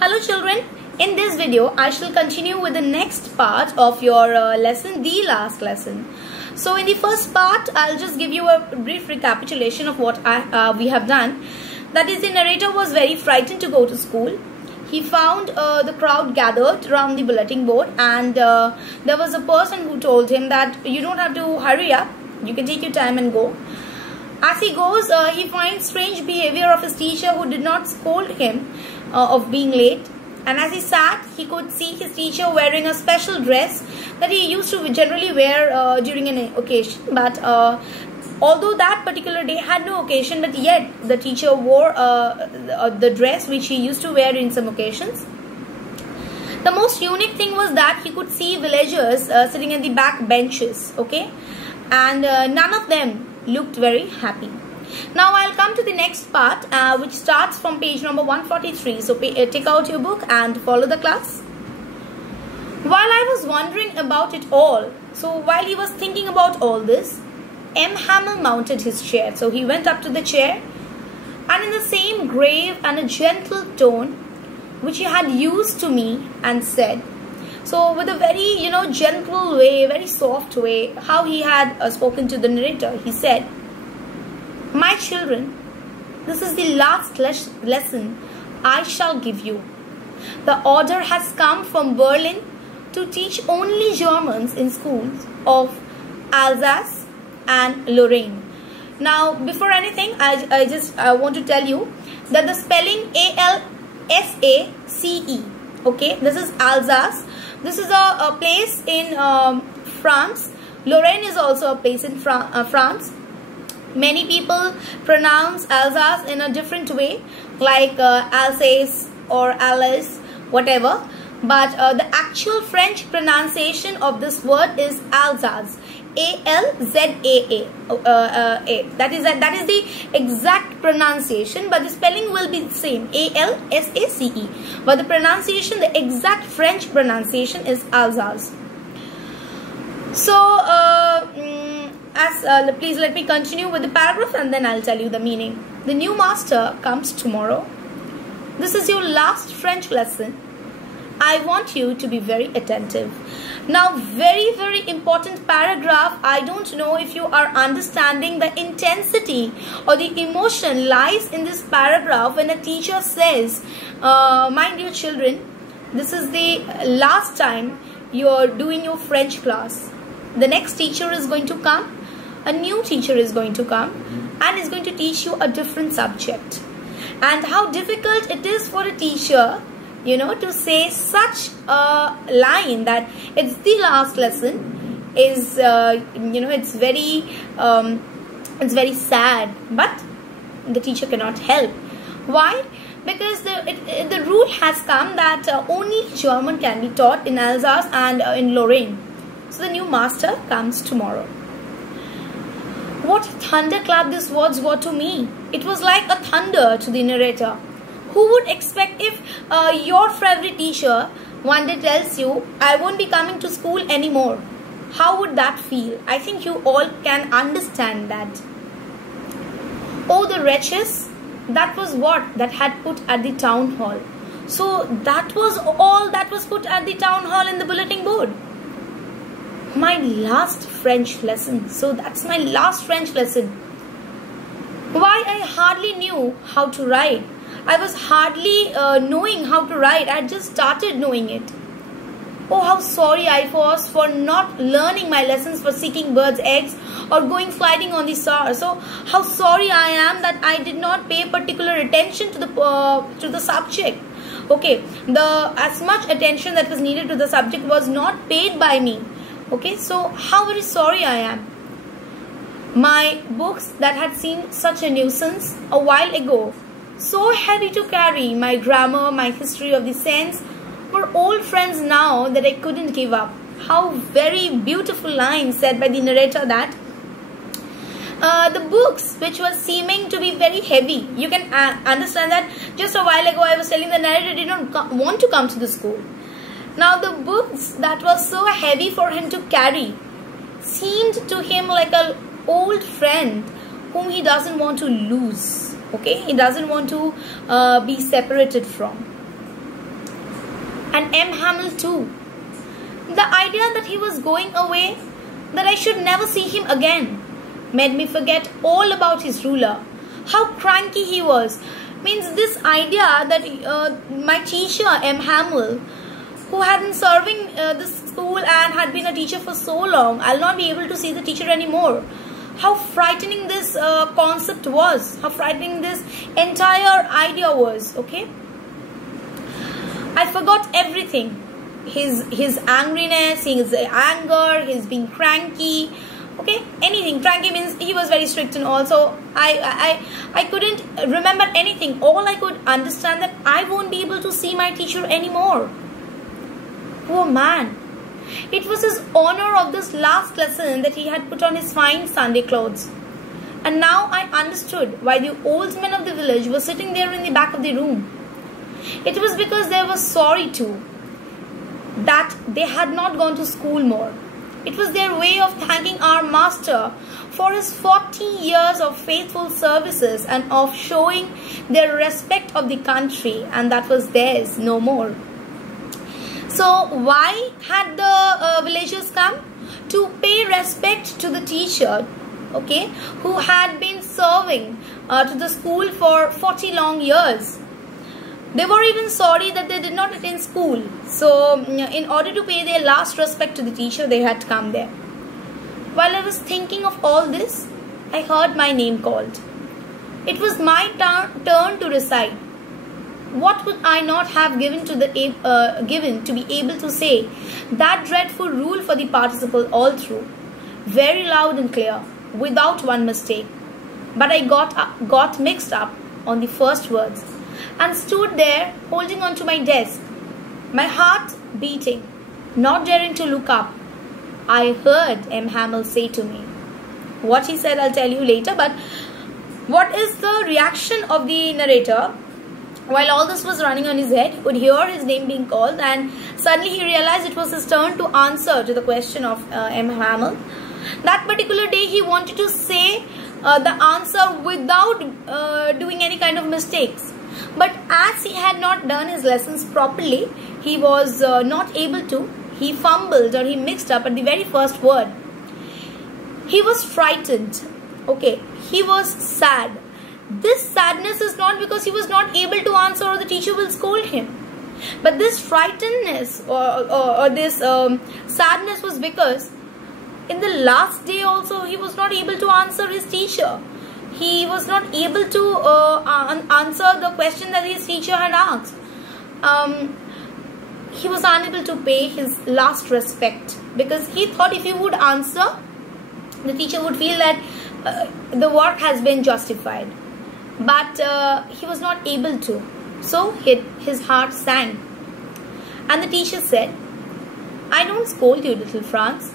Hello children, in this video I shall continue with the next part of your lesson, the last lesson. So in the first part I'll just give you a brief recapitulation of what we have done. That is, the narrator was very frightened to go to school. He found the crowd gathered around the bulletin board, and there was a person who told him that you don't have to hurry up, you can take your time and go. As he goes, he finds strange behavior of his teacher, who did not scold him of being late. And as he sat, he could see his teacher wearing a special dress that he used to generally wear during an occasion. But although that particular day had no occasion, but yet the teacher wore the dress which he used to wear in some occasions. The most unique thing was that he could see villagers sitting in the back benches, okay, and none of them looked very happy. Now I'll come to the next part, which starts from page number 143. So take out your book and follow the class. While I was wondering about it all, so while he was thinking about all this, M. Hamel mounted his chair. So he went up to the chair, and in the same grave and a gentle tone which he had used to me, and said, so with a very gentle way, very soft way, how he had spoken to the narrator, he said, "My children, this is the last lesson I shall give you. The order has come from Berlin to teach only Germans in schools of Alsace and Lorraine." Now, before anything, I just want to tell you that the spelling A-L-S-A-C-E, okay, this is Alsace. This is a place in France. Lorraine is also a place in France. Many people pronounce Alsace in a different way, like Alsace or Alice, whatever. But the actual French pronunciation of this word is Alsace, A-L-Z-A-A. That is the exact pronunciation, but the spelling will be the same, A-L-S-A-C-E. But the pronunciation, the exact French pronunciation is Alsace. So, please let me continue with the paragraph, and then I'll tell you the meaning. The new master comes tomorrow. This is your last French lesson. I want you to be very attentive. Now, very, very important paragraph. I don't know if you are understanding the intensity or the emotion lies in this paragraph when a teacher says, my dear children, this is the last time you are doing your French class. The next teacher is going to come. A new teacher is going to come and is going to teach you a different subject. And how difficult it is for a teacher, to say such a line that it's the last lesson is, it's very sad. But the teacher cannot help. Why? Because the rule has come that only German can be taught in Alsace and in Lorraine. So the new master comes tomorrow. What a thunderclap these words were to me. It was like a thunder to the narrator. Who would expect if your favorite teacher one day tells you, I won't be coming to school anymore? How would that feel? I think you all can understand that. Oh, the wretches, that was what that had put at the town hall. So that was all that was put at the town hall in the bulletin board. My last French lesson. So that's my last French lesson. Why, I hardly knew how to write. I was hardly knowing how to write. I had just started knowing it. Oh, how sorry I was for not learning my lessons for seeking birds' eggs or going sliding on the Saar. So how sorry I am that I did not pay particular attention to the subject. Okay, as much attention that was needed to the subject was not paid by me. Okay, so how very sorry I am. My books that had seemed such a nuisance a while ago, so heavy to carry, my grammar, my history of the sense, were old friends now that I couldn't give up. How very beautiful line said by the narrator that the books which were seeming to be very heavy. You can understand that just a while ago I was telling the narrator did not want to come to the school. Now the books that were so heavy for him to carry seemed to him like an old friend whom he doesn't want to lose. Okay, he doesn't want to be separated from. and M. Hamel too. The idea that he was going away, that I should never see him again, made me forget all about his ruler. How cranky he was. Means this idea that my teacher M. Hamel, who had been serving this school and had been a teacher for so long, I'll not be able to see the teacher anymore. How frightening this concept was. How frightening this entire idea was. Okay. I forgot everything. His angriness, his anger, his being cranky. Okay, anything. Cranky means he was very strict, and also I couldn't remember anything. All I could understand that I won't be able to see my teacher anymore. Poor man. It was his honor of this last lesson that he had put on his fine Sunday clothes. And now I understood why the old men of the village were sitting there in the back of the room. It was because they were sorry too that they had not gone to school more. It was their way of thanking our master for his 40 years of faithful services and of showing their respect of the country, and that was theirs no more. So why had the villagers come? To pay respect to the teacher, okay, who had been serving to the school for 40 long years. They were even sorry that they did not attend school. So in order to pay their last respect to the teacher, they had come there. While I was thinking of all this, I heard my name called. It was my turn to recite. What would I not have given to be able to say that dreadful rule for the participle all through, very loud and clear, without one mistake. But I got mixed up on the first words and stood there holding on to my desk, my heart beating, not daring to look up. I heard M. Hamel say to me. What he said I'll tell you later, but what is the reaction of the narrator? While all this was running on his head, he could hear his name being called, and suddenly he realized it was his turn to answer to the question of M. Hamel. That particular day he wanted to say the answer without doing any kind of mistakes. But as he had not done his lessons properly, he was not able to. He fumbled or he mixed up at the very first word. He was frightened. Okay, he was sad. This sadness is not because he was not able to answer or the teacher will scold him. But this frightenedness or this sadness was because in the last day also he was not able to answer his teacher. He was not able to answer the question that his teacher had asked. He was unable to pay his last respect because he thought if he would answer, the teacher would feel that the work has been justified. But he was not able to. So his heart sank. And the teacher said, I don't scold you, little Franz.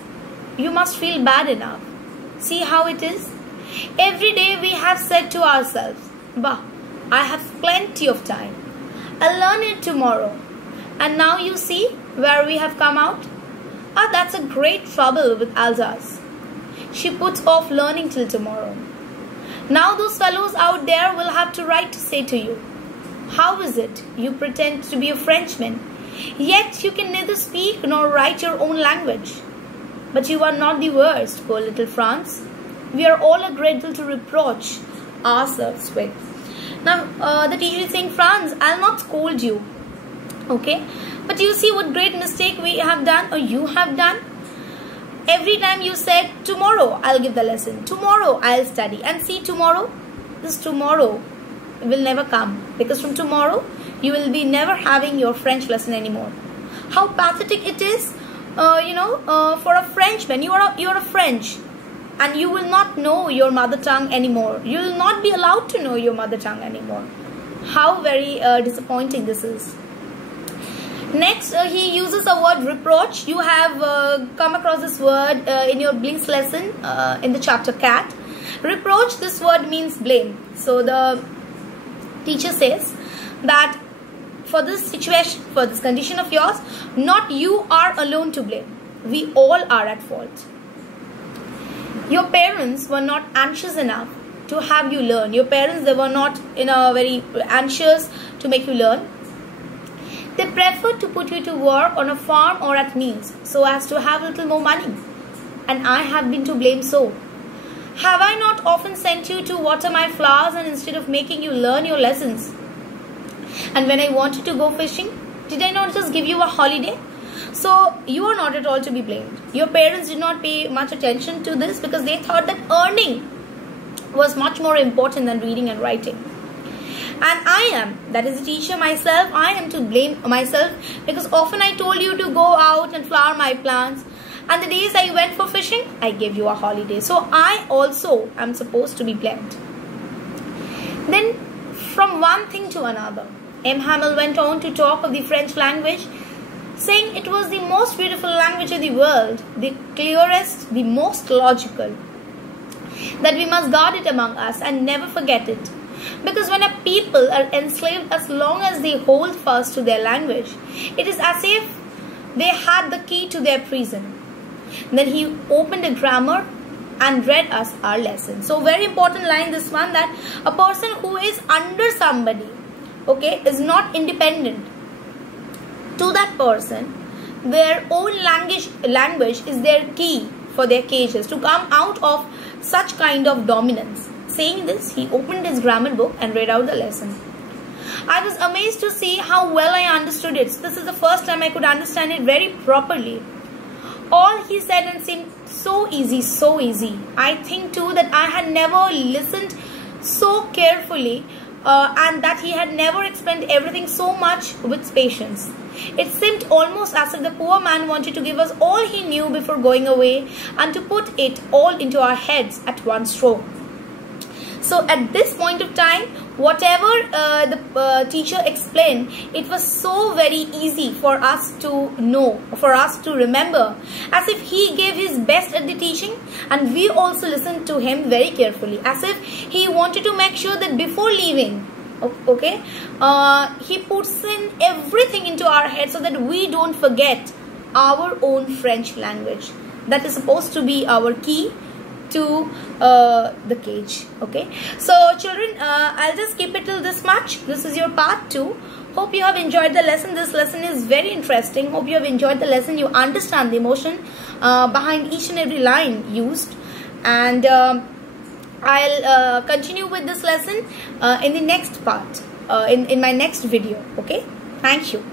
You must feel bad enough. See how it is? Every day we have said to ourselves, bah, I have plenty of time. I'll learn it tomorrow. And now you see where we have come out. Ah, that's a great trouble with Alsace. She puts off learning till tomorrow. Now those fellows out there will have to write to say to you, how is it you pretend to be a Frenchman, yet you can neither speak nor write your own language? But you are not the worst, poor little Franz. We are all agreeable to reproach ourselves with. Now the teacher is saying, Franz, I'll not scold you. Okay, but you see what great mistake we have done or you have done. Every time you said, tomorrow I'll give the lesson, tomorrow I'll study, and see tomorrow, this tomorrow will never come, because from tomorrow you will be never having your French lesson anymore. How pathetic it is, for a Frenchman. You are a French and you will not know your mother tongue anymore. You will not be allowed to know your mother tongue anymore. How very disappointing this is. Next, he uses a word reproach. You have come across this word in your Blink's lesson in the chapter Cat. Reproach, this word means blame. So the teacher says that for this situation, for this condition of yours, not you are alone to blame. We all are at fault. Your parents were not anxious enough to have you learn. Your parents, they were not very anxious to make you learn. They preferred preferred to put you to work on a farm or at meals so as to have a little more money. And I have been to blame so. Have I not often sent you to water my flowers and instead of making you learn your lessons? And when I wanted to go fishing, did I not just give you a holiday? So you are not at all to be blamed. Your parents did not pay much attention to this because they thought that earning was much more important than reading and writing. And I am, that is a teacher myself, I am to blame myself because often I told you to go out and flower my plants, and the days I went for fishing, I gave you a holiday. So I also am supposed to be blamed. Then from one thing to another, M. Hamel went on to talk of the French language, saying it was the most beautiful language in the world, the clearest, the most logical, that we must guard it among us and never forget it. Because when a people are enslaved as long as they hold fast to their language, it is as if they had the key to their prison. Then he opened a grammar and read us our lesson. So very important line, this one, that a person who is under somebody, okay, is not independent. To that person, their own language is their key for their cages to come out of such kind of dominance. Saying this, he opened his grammar book and read out the lesson. I was amazed to see how well I understood it. This is the first time I could understand it very properly. All he said and seemed so easy, so easy. I think too that I had never listened so carefully and that he had never explained everything so much with patience. It seemed almost as if the poor man wanted to give us all he knew before going away and to put it all into our heads at one stroke. So at this point of time, whatever the teacher explained, it was so very easy for us to know, for us to remember, as if he gave his best at the teaching and we also listened to him very carefully, as if he wanted to make sure that before leaving, okay, he puts in everything into our head so that we don't forget our own French language. That is supposed to be our key to the cage. Okay, so children, I'll just keep it till this much. This is your part 2. Hope you have enjoyed the lesson. This lesson is very interesting. Hope you have enjoyed the lesson. You understand the emotion behind each and every line used, and I'll continue with this lesson in the next part, in my next video. Okay, thank you.